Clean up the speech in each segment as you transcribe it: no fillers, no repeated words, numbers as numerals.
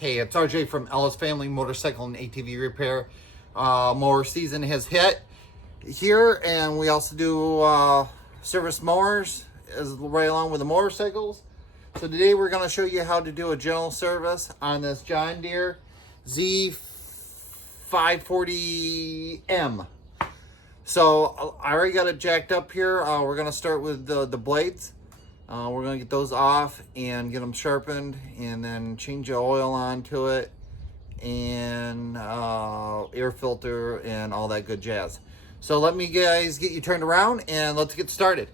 Hey, it's RJ from Ellis Family Motorcycle and ATV Repair. Mower season has hit here, and we also do service mowers as right along with the motorcycles. So today we're going to show you how to do a general service on this John Deere Z540M. So I already got it jacked up here. We're going to start with the blades. We're going to get those off and get them sharpened, and then change the oil onto it, and air filter and all that good jazz. So let me guys get you turned around and let's get started.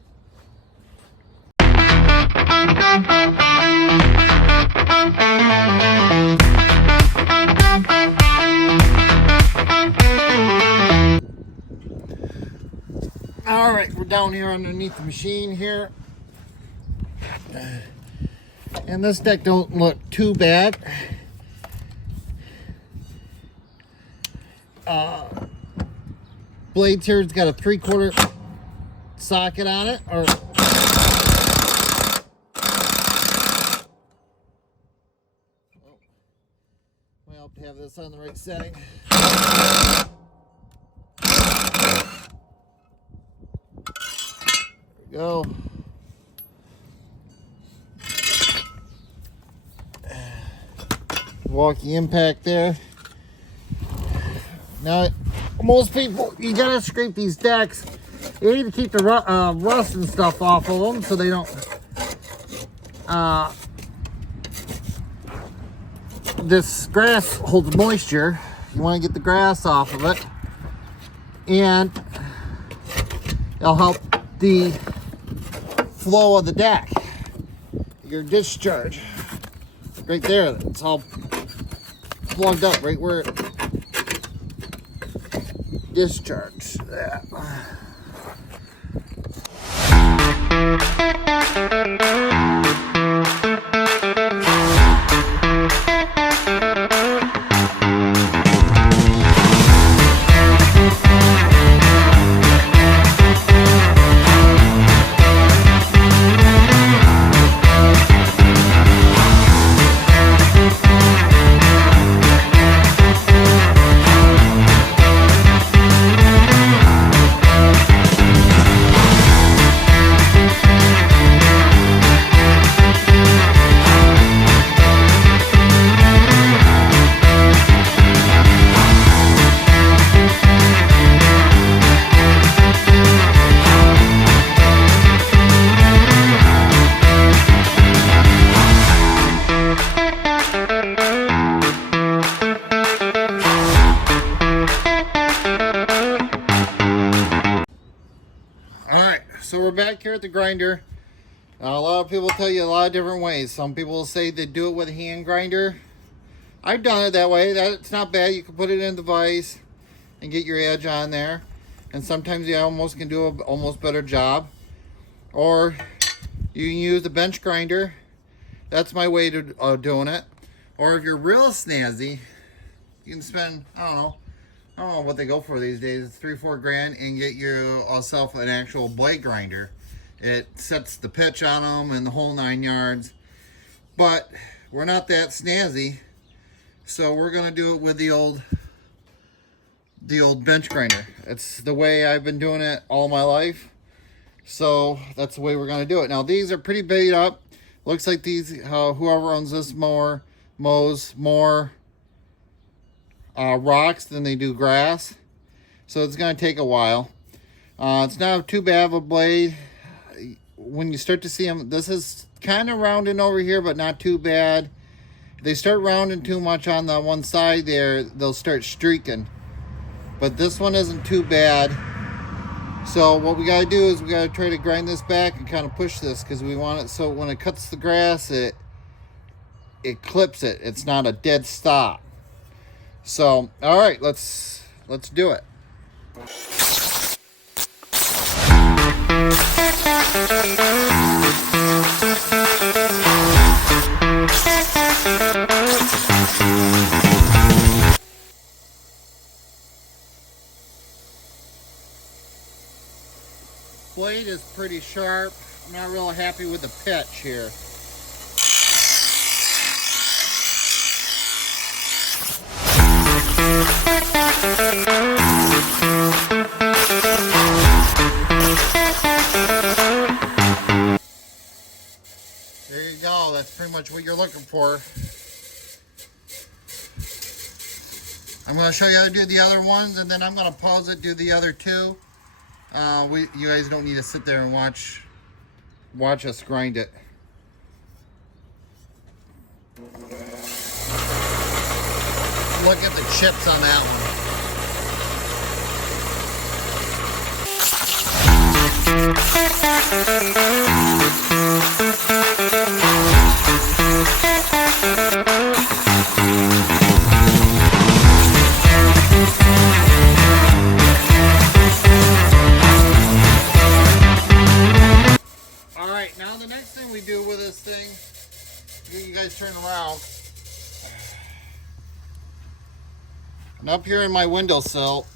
All right, we're down here underneath the machine here. And this deck don't look too bad. Blades here, it's got a 3/4 socket on it, or I hope to have this on the right setting. There we go. Milwaukee impact there. Now, most people, you gotta scrape these decks. You need to keep the rust and stuff off of them so they don't this grass holds moisture. You want to get the grass off of it, and it'll help the flow of the deck, your discharge. Right there, it's all plugged up right where it discharged. Yeah. So we're back here at the grinder. A lot of people tell you a lot of different ways. Some people say they do it with a hand grinder. I've done it that way. That's not bad. You can put it in the vise and get your edge on there. And sometimes you almost can do an almost better job. Or you can use the bench grinder. That's my way to doing it. Or if you're real snazzy, you can spend, I don't know what they go for these days. It's $3-4 grand, and get yourself an actual blade grinder. It sets the pitch on them and the whole 9 yards. But we're not that snazzy, so we're gonna do it with the old bench grinder. It's the way I've been doing it all my life, so that's the way we're gonna do it. Now these are pretty beat up. Looks like these whoever owns this mower mows more rocks than they do grass, so it's going to take a while. It's not too bad of a blade. When you start to see them, this is kind of rounding over here, but not too bad. If they start rounding too much on the one side there, they'll start streaking, but this one isn't too bad. So what we got to do is we got to try to grind this back and kind of push this, because we want it so when it cuts the grass, it clips it. It's not a dead stop. So, all right, let's do it. Blade is pretty sharp. I'm not really happy with the pitch here. much what you're looking for. I'm going to show you how to do the other ones, and then I'm going to pause it, do the other two. You guys don't need to sit there and watch us grind it. Look at the chips on that one. Alright, now the next thing we do with this thing, you guys turn around. And up here in my windowsill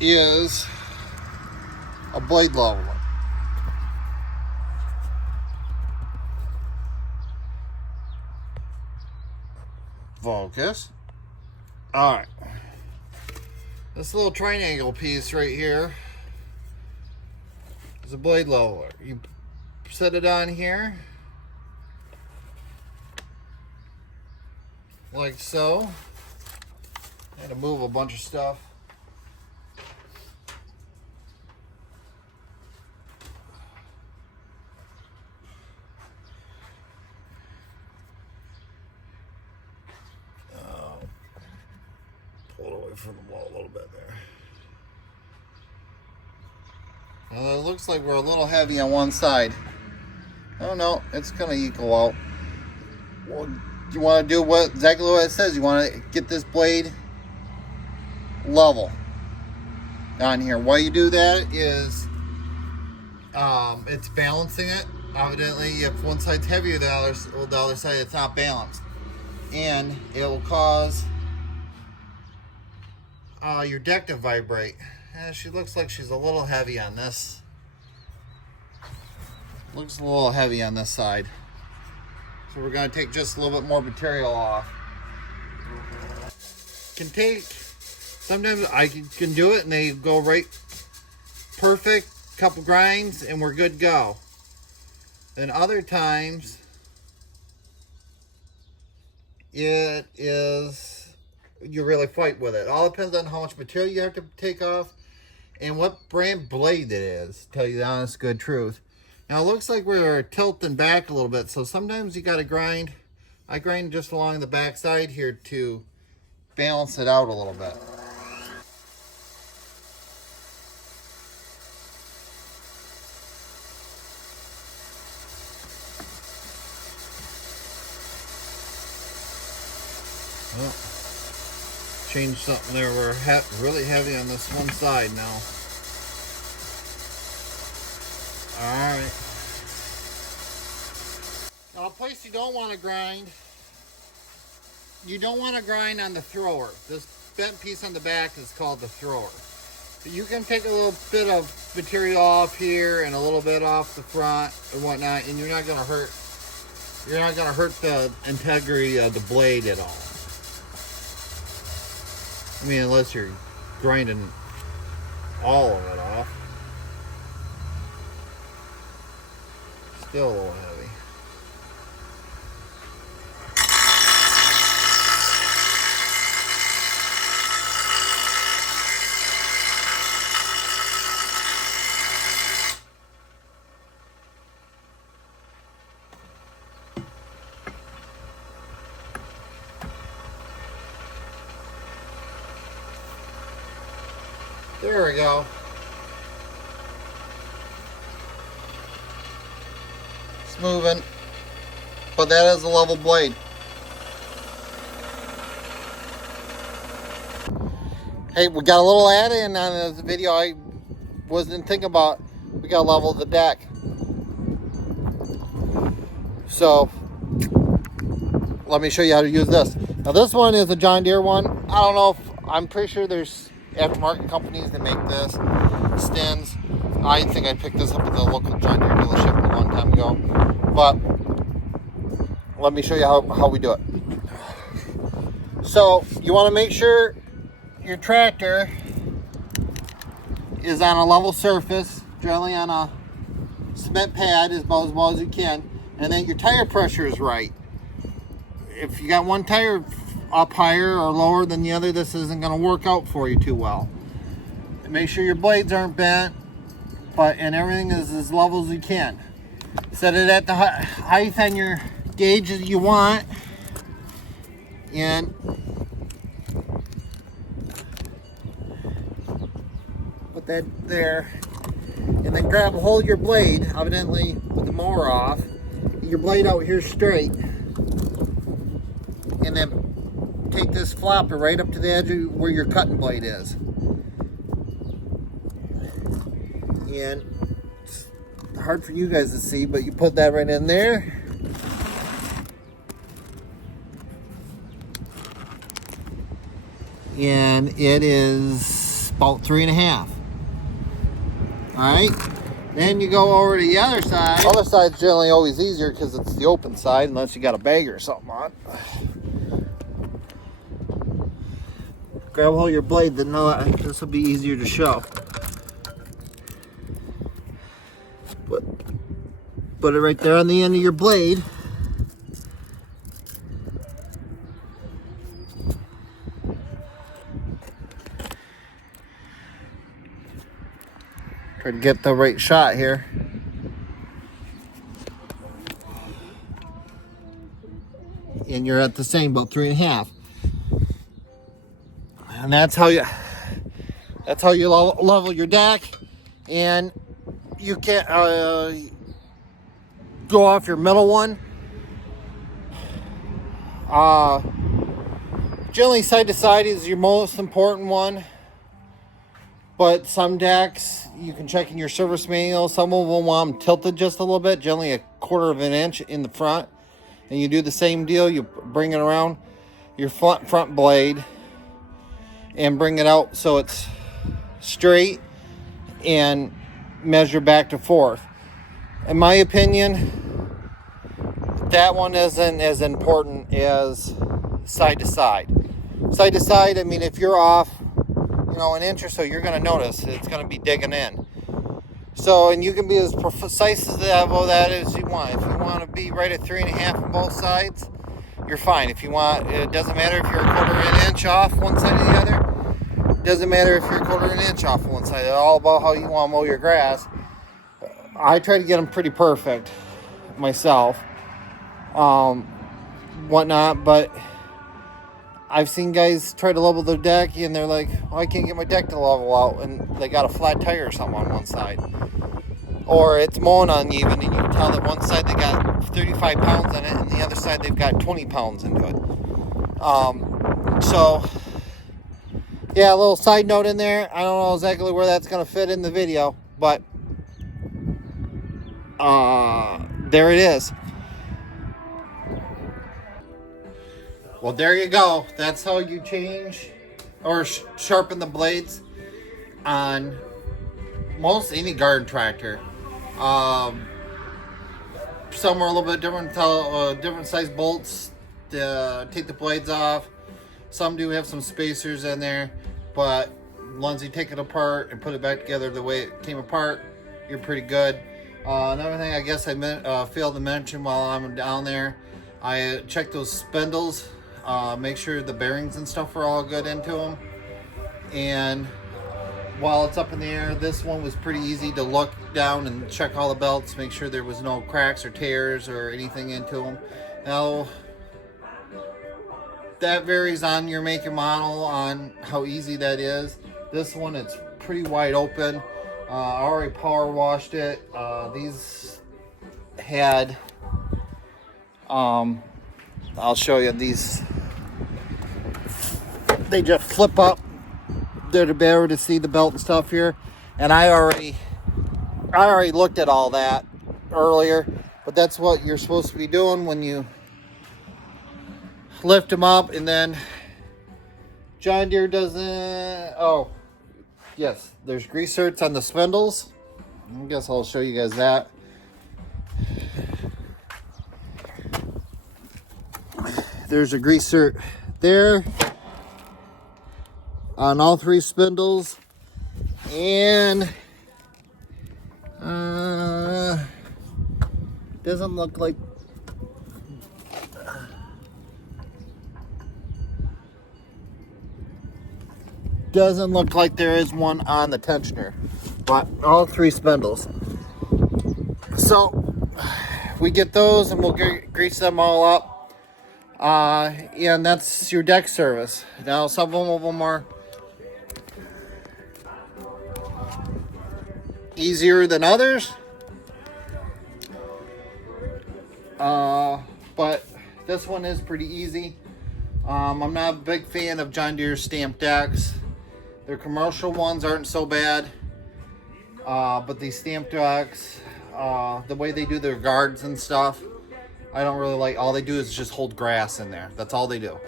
is a blade leveler. Focus. Alright. This little triangle piece right here is a blade leveler. You set it on here like so. I had to move a bunch of stuff. Pull it away from the wall a little bit there. Well, it looks like we're a little heavy on one side. I don't know, it's gonna equal out. Well, you want to do exactly what it says. You want to get this blade level on here. Why you do that is it's balancing it. Evidently, if one side's heavier than the other side, it's not balanced, and it will cause your deck to vibrate. She looks like she's a little heavy on this. Looks a little heavy on this side. So we're going to take just a little bit more material off. Sometimes I can do it and they go right perfect, couple grinds, and we're good to go. Then other times, you really fight with it. All depends on how much material you have to take off and what brand blade it is, to tell you the honest, good truth. Now it looks like we're tilting back a little bit, so sometimes you got to grind. I grind just along the back side here to balance it out a little bit. Well, change something there. We're really heavy on this one side now. Alright. Now, a place you don't want to grind, you don't want to grind on the thrower. This bent piece on the back is called the thrower. You can take a little bit of material off here and a little bit off the front and whatnot, and you're not going to hurt the integrity of the blade at all. I mean, unless you're grinding all of it off. Still a little heavy. There we go. It's moving, but that is a level blade. Hey, we got a little add-in on this video I wasn't thinking about. We got to level the deck. So, let me show you how to use this. Now this one is a John Deere one. I don't know if, I'm pretty sure there's aftermarket companies that make this stands. I think I picked this up at the local John Deere dealership a long time ago. But let me show you how we do it. So you want to make sure your tractor is on a level surface, generally on a cement pad as well as you can. and that your tire pressure is right. If you got one tire up higher or lower than the other, this isn't going to work out for you too well. And make sure your blades aren't bent, and everything is as level as you can. Set it at the height on your gauge that you want, and put that there, and then grab a hold of your blade, evidently with the mower off, get your blade out here straight, and then take this flopper right up to the edge of where your cutting blade is. And it's hard for you guys to see, but you put that right in there. And it is about 3.5. Alright, then you go over to the other side. The other side's generally always easier because it's the open side, unless you got a bagger or something on. Grab hold of your blade, then this will be easier to show. Put it right there on the end of your blade. Try to get the right shot here. And you're at the same, about 3.5. And that's how you level your deck. And you can't go off your middle one. Generally side to side is your most important one. But some decks, you can check in your service manual. Some of them want them tilted just a little bit, generally 1/4 of an inch in the front. And you do the same deal. You bring it around your front blade and bring it out so it's straight and measure back to forth. In my opinion, that one isn't as important as side to side. Side to side, I mean, if you're off, an inch or so, you're going to notice it's going to be digging in. So, and you can be as precise as that as you want. If you want to be right at 3.5 on both sides, you're fine. If you want, it doesn't matter if you're 1/4 inch off one side or the other. It doesn't matter if you're 1/4 inch off one side. It's all about how you want to mow your grass. I try to get them pretty perfect myself, whatnot, but I've seen guys try to level their deck and they're like, oh, I can't get my deck to level out, and they got a flat tire or something on one side. Or it's mowing uneven and you can tell that one side they got 35 pounds in it and the other side they've got 20 pounds into it. So, yeah, a little side note in there. I don't know exactly where that's going to fit in the video, but there it is. Well, there you go. That's how you change or sharpen the blades on most any garden tractor. Some are a little bit different, different size bolts to take the blades off. Some do have some spacers in there, but once you take it apart and put it back together the way it came apart, you're pretty good. Another thing I guess I failed to mention while I'm down there, I checked those spindles. Make sure the bearings and stuff are all good into them. And while it's up in the air, this one was pretty easy to look down and check all the belts, make sure there was no cracks or tears or anything into them. Now, that varies on your make and model on how easy that is. This one, it's pretty wide open. I already power washed it. These had, I'll show you these. They just flip up. They're to be able to see the belt and stuff here. And I already looked at all that earlier, but that's what you're supposed to be doing when you lift them up. And then John Deere doesn't. Oh, yes, there's grease zerks on the spindles. I guess I'll show you guys that. There's a grease zerk there on all 3 spindles, and doesn't look like doesn't look like there is one on the tensioner, but all 3 spindles. So we get those and we'll grease them all up, and that's your deck service. Now some of them are easier than others, but this one is pretty easy. I'm not a big fan of John Deere stamped decks. Their commercial ones aren't so bad, but these stamped decks, the way they do their guards and stuff, I don't really like. All they do is just hold grass in there. That's all they do,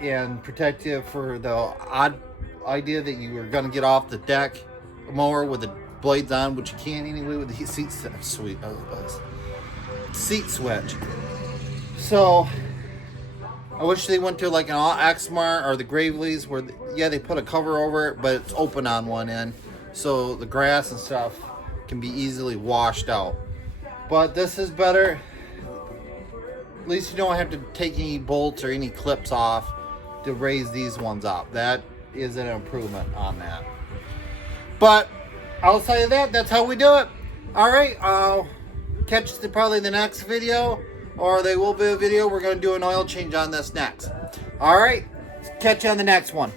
and protect you for the odd idea that you are going to get off the deck mower with the blades on, which you can't anyway with the seat switch. So I wish they went to like an Exmart or the Gravely's where, yeah, they put a cover over it, but it's open on one end, so the grass and stuff can be easily washed out. But this is better. At least you don't have to take any bolts or any clips off to raise these ones up. That is an improvement on that. But outside of that, that's how we do it. All right, I'll catch you probably the next video, or there will be a video. We're going to do an oil change on this next. All right, catch you on the next one.